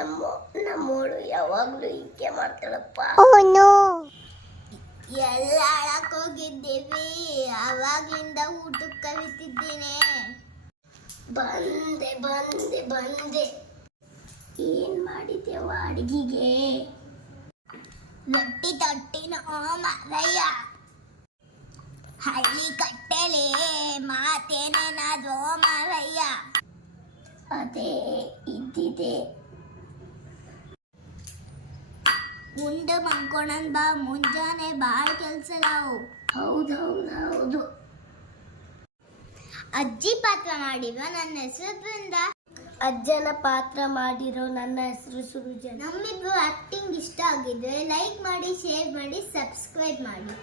ನಮ್ಮೋಳು ಯಾವಾಗ್ಲೂ ಹೀಗೆ ಮಾಡ್ತಾಳಪ್ಪ. ಎಲ್ಲ ಹಾಳಕ್ ಹೋಗಿದ್ದೀವಿ, ಅವಾಗ್ಲಿಂದ ಊಟಕ್ಕೆ ಕಲಿತಿದ್ದೀನಿ. ಬಂದೆ ಬಂದೆ ಬಂದೆ. ಏನ್ ಮಾಡಿದ್ದೇವ ಅಡಿಗೆಗೆ? ರೊಟ್ಟಿ ತೊಟ್ಟಿನ ಮಾರಯ್ಯ, ಹಳ್ಳಿ ಕಟ್ಟೆಲೆ ಮಾತೇನೇನಾದ್ರೂ ಮಾರಯ್ಯ. ಅದೇ ಇದ್ದಿದೆ. ಮುಂದೆ ಮನ್ಕೊಳನ್ ಬಾ, ಮುಂಜಾನೆ ಬಾಳ ಕೆಲ್ಸದಾವು. ಹೌದು. ಅಜ್ಜಿ ಪಾತ್ರ ಮಾಡಿರೋ ನನ್ನ ಹೆಸರು ಬೃಂದ. ಅಜ್ಜನ ಪಾತ್ರ ಮಾಡಿರೋ ನನ್ನ ಹೆಸರು ಸುರುಜ. ನಮ್ಮಿಬ್ರು ಆಕ್ಟಿಂಗ್ ಇಷ್ಟ ಆಗಿದ್ರೆ ಲೈಕ್ ಮಾಡಿ, ಶೇರ್ ಮಾಡಿ, ಸಬ್ಸ್ಕ್ರೈಬ್ ಮಾಡಿ.